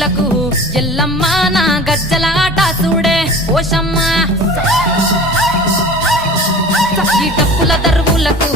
దరువులకు ఎల్లమ్మ నా గజ్జల ఆట చూడే ఓషమ్మ ఈ డప్పుల దరువులకు